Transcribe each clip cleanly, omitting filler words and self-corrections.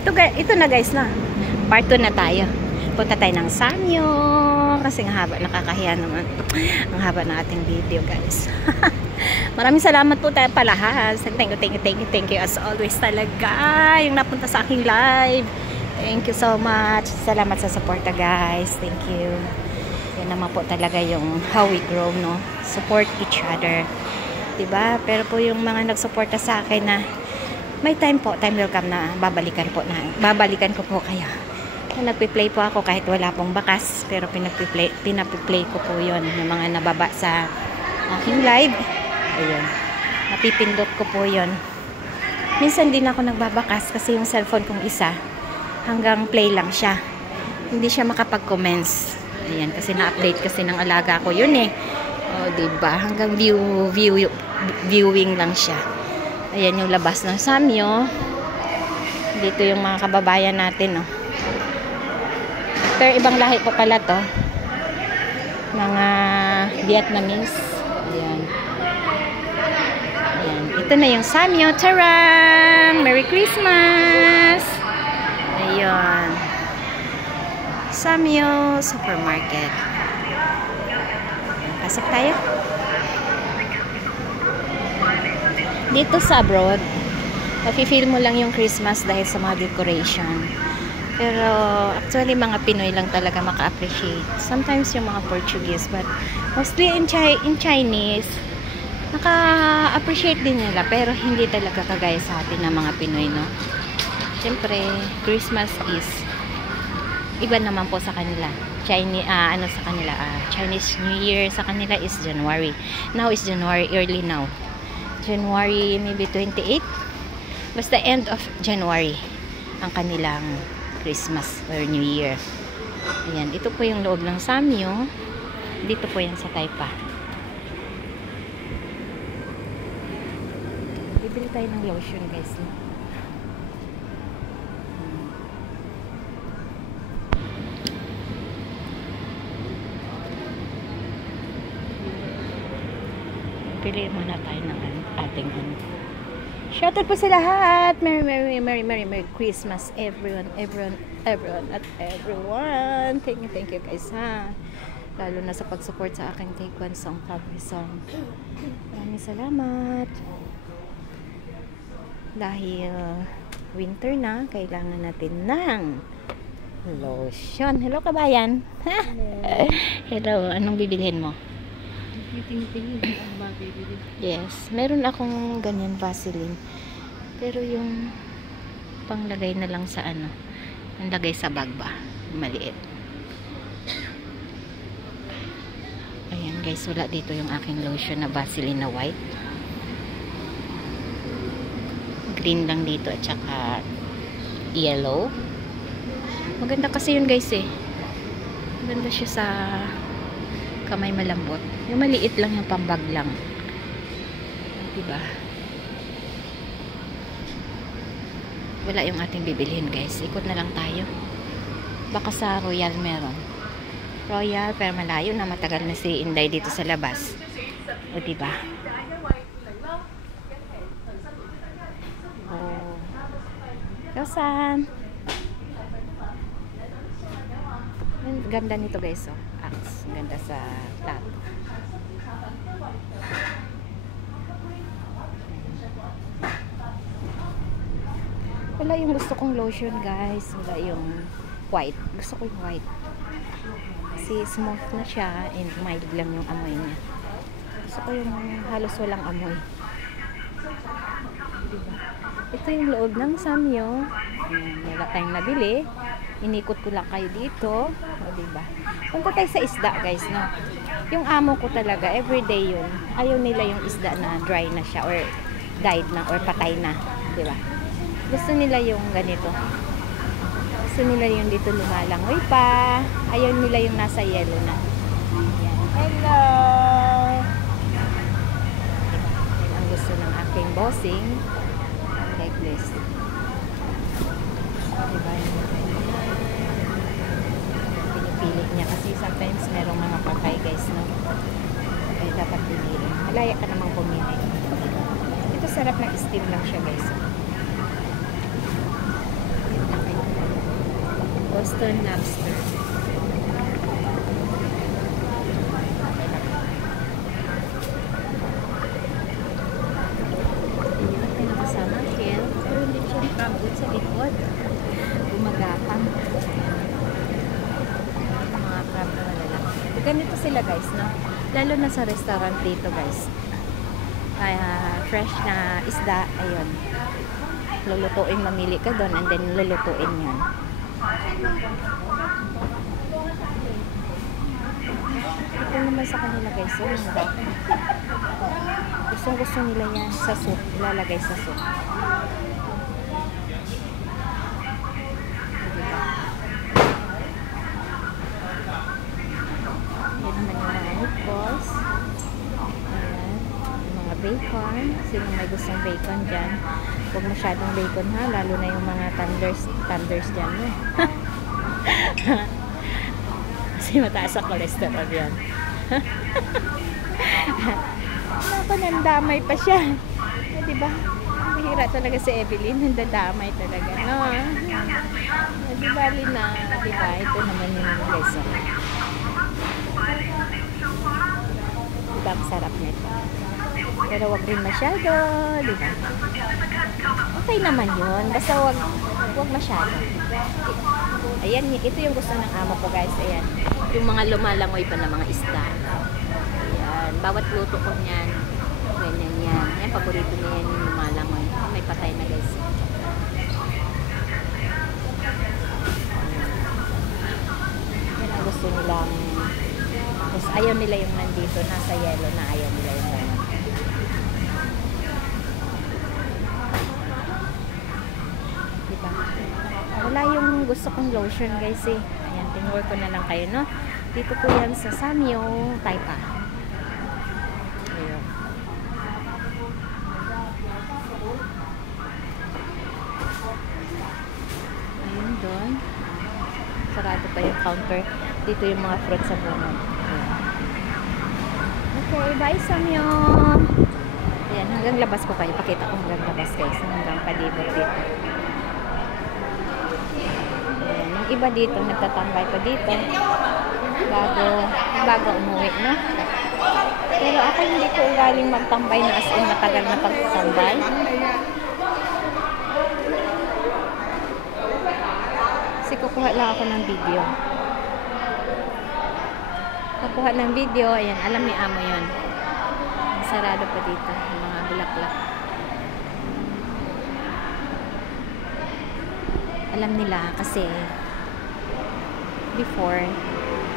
Ito na guys na. Part 2 na tayo. Punta tayo ng Sanyo. Kasi ang haba, nakakahiya naman. Ang haba ng ating video guys. Maraming salamat po tayo palahat. Thank you as always talaga. Yung napunta sa aking live. Thank you so much. Salamat sa suporta guys. Thank you. Yan naman po talaga yung how we grow, no? Support each other. Diba? Pero po yung mga nagsuporta sa akin na may time will come na babalikan ko po kayo. Nagpi-play po ako kahit wala pong bakas, pero pinapi-play ko po yon yung mga nababa sa aking live. Ayun, napipindot ko po yon. Minsan din ako nagbabakas kasi yung cellphone kong isa hanggang play lang siya, hindi siya makapag-comments. Ayan, kasi na-update kasi ng alaga ko yun eh. O diba, hanggang viewing lang siya. Ayan yung labas ng Samyo. Dito yung mga kababayan natin, no. Pero ibang lahi po pala to. Mga Vietnamese. Ayan. Ayan. Ito na yung Samyo. Tarang! Merry Christmas! Ayan. Samyo Supermarket. Pasok tayo. Dito sa abroad, nafe-feel mo lang yung Christmas dahil sa mga decoration. Pero actually mga Pinoy lang talaga maka-appreciate. Sometimes yung mga Portuguese, but mostly in Chinese, naka-appreciate din nila. Pero hindi talaga kagaya sa atin ng mga Pinoy, no? Siyempre, Christmas is iba naman po sa kanila. Chinese New Year sa kanila is January. Now is January, early now. January maybe 28. Basta end of January ang kanilang Christmas or New Year. Ayan, ito po yung loob ng Samyo. Dito po yan sa Taipa. Bibili tayo ng lotion guys, no? Pili muna tayo ng ating shoutout po sa lahat. Merry Christmas everyone. Thank you guys, ha. Lalo na sa pag-support sa aking Take One song, cover song. Maraming salamat. Dahil winter na, kailangan natin ng lotion. Hello kabayan. Hello, anong bibilhin mo? Yes, meron akong ganyan Vaseline. Pero yung panglagay na lang sa ano, ang lagay sa bag ba, maliit. Ayan guys, wala dito yung aking lotion na Vaseline na white. Green lang dito at saka yellow. Maganda kasi yun guys eh. Maganda siya sa kamay, malambot. Yung maliit lang, yung pambag lang. Diba? Wala yung ating bibilhin guys. Ikot na lang tayo. Baka sa Royal meron. Royal, pero malayo na, matagal na si Inday dito sa labas. O diba? Oh. Yosan! Ang ganda nito guys, oh. Ang ganda sa top. Wala yung gusto kong lotion guys. Wala yung white. Gusto ko yung white. Kasi smooth na siya and mild lang yung amoy niya. Gusto ko yung halos walang amoy. Diba? Ito yung loob ng Samyo. Wala tayong nabili. Inikot ko lang kayo dito. O, diba? Punta tayo sa isda guys, no? Yung amo ko talaga, everyday yun. Ayaw nila yung isda na dry na siya or died na or patay na. Diba? Gusto nila yung ganito. Gusto nila yung dito lumalangoy pa. Ayaw nila yung nasa yellow na. Ayan. Hello! Diba? Yan ang gusto ng aking bossing. Like this. Diba? Pinipili niya kasi sometimes merong mga patay guys, no? Kaya dapat piliin. Malaya ka namang pumili. Ito sarap na steam lang siya guys. Boston lobster. Ayan, may nakasama shell. Pero hindi siya nakabot sa likod. Gumagapang. Mga crab na malalaki. Ganito sila guys, no? Lalo na sa restaurant dito guys. Fresh na isda, ayun. Lulutuin, mamili ka doon and then lulutuin yan. Ito naman sa kanila guys, yun. Gusto nila yan sa soup, ilalagay sa soup. Yan naman yung mga meatballs. Ayan, yung mga bacon. Sino may gustong bacon dyan? Huwag masyadong bacon ha, lalo na yung mga thunders dyan. Eh. Kasi mataas sa cholesterol yan. Ako, nandamay pa siya. Eh, diba? Mahira talaga si Evelyn. Nandadamay talaga. No? Di bali na. Diba? Ito naman yung guys. Diba? Ang sarap nito. Pero wag rin masyado. Diba? Okay naman yun. Basta wag masyado. Ayan, ito yung gusto ng amo ko guys. Ayan. Yung mga lumalangoy pa na mga isda. Ayan. Bawat luto ko niyan. Ganyan yan. Ayan, paborito niya yan yung lumalangoy. May patay na guys. Yan ang gusto nilang. Tapos ayaw nila yung nandito. Nasa yelo na ayaw nila yung gano'n. Diba? Wala yung gusto kong lotion guys eh. Ayan, tinur ko na lang kayo, no? Dito po yan sa Samyo, Taipa. Ayun. Ayun doon. Sarado pa yung counter. Dito yung mga fruit sa bunod. Okay, bye Samyo! Ayan, hanggang labas ko kayo. Pakita ko hanggang labas guys. Hanggang palibot dito. Yung iba dito, nagtatambay pa dito bago umuwi, no? Pero ako hindi ko ugaling magtambay na as in matagal na pagtambay. Kasi kukuha lang ako ng video. Kukuha ng video, ayan, alam ni amo yun. Sarado pa dito, yung mga bulaklak. Alam nila kasi before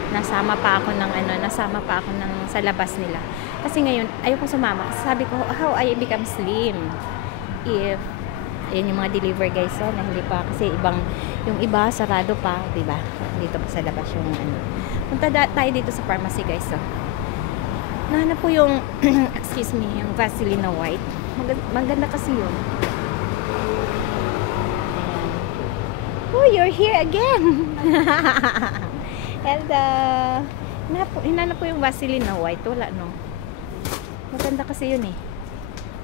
nasama pa ako ng sa labas nila. Kasi ngayon ayoko sumama kasi sabi ko how I become slim if ayun yung mga deliver guys so na hindi pa kasi yung iba sarado pa, di ba? Dito pa sa labas yung ano. Punta tayo dito sa pharmacy guys so. Nahanap po yung excuse me, yung Vaseline na white. Maganda kasi yun. Oh, you're here again. And hinanap ko yung Vaseline na white. Wala, no? Maganda kasi yun eh.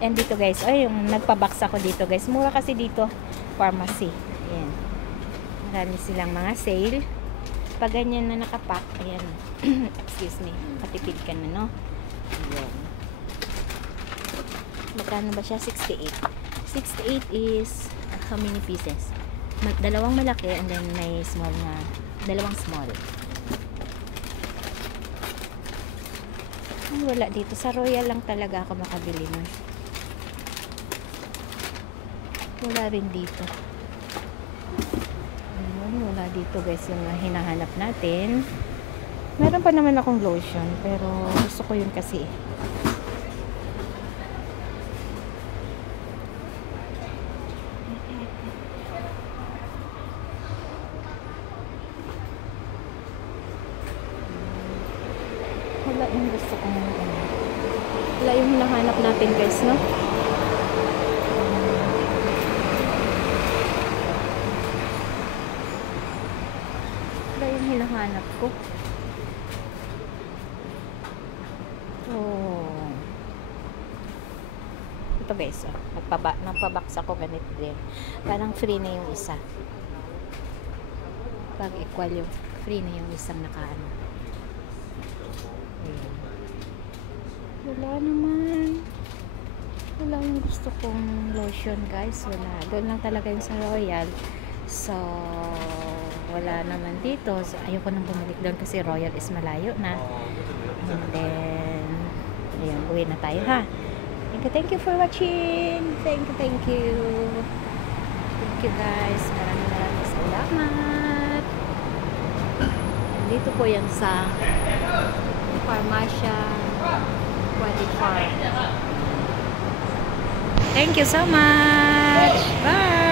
And dito guys, ay yung nagpa-box ako dito guys. Mura kasi dito, pharmacy. Ayan. Marami silang mga sale. Pag ganyan na nakapack, ayan. Excuse me. Patipid ka na, no? Ayan. Magkano ba siya? 68. 68 is how many pieces? Dalawang malaki and then may small na dalawang small. Wala dito sa Royal lang talaga ako makabili nun. Wala rin dito. Ayun, wala dito guys yung hinahanap natin. Meron pa naman akong lotion pero gusto ko yun kasi wala yung gusto ko wala yung hinahanap natin guys, no? Wala yung hinahanap ko. Oh. Ito guys, oh. Nagpabox ako ganito din. Parang free na yung isa. pag equal yung free na yung isang nakaano. Ayan. Wala naman. Wala yung gusto kong lotion guys. Wala. Doon lang talaga yung sa Royal. So, wala naman dito. So, ayoko nang bumalik doon kasi Royal is malayo na. And then, ayan, uwi na tayo ha. Thank you for watching. Thank you. Thank you guys. Maraming salamat. Dito po yan sa Farmacia Quality Farm. Thank you so much. Bye.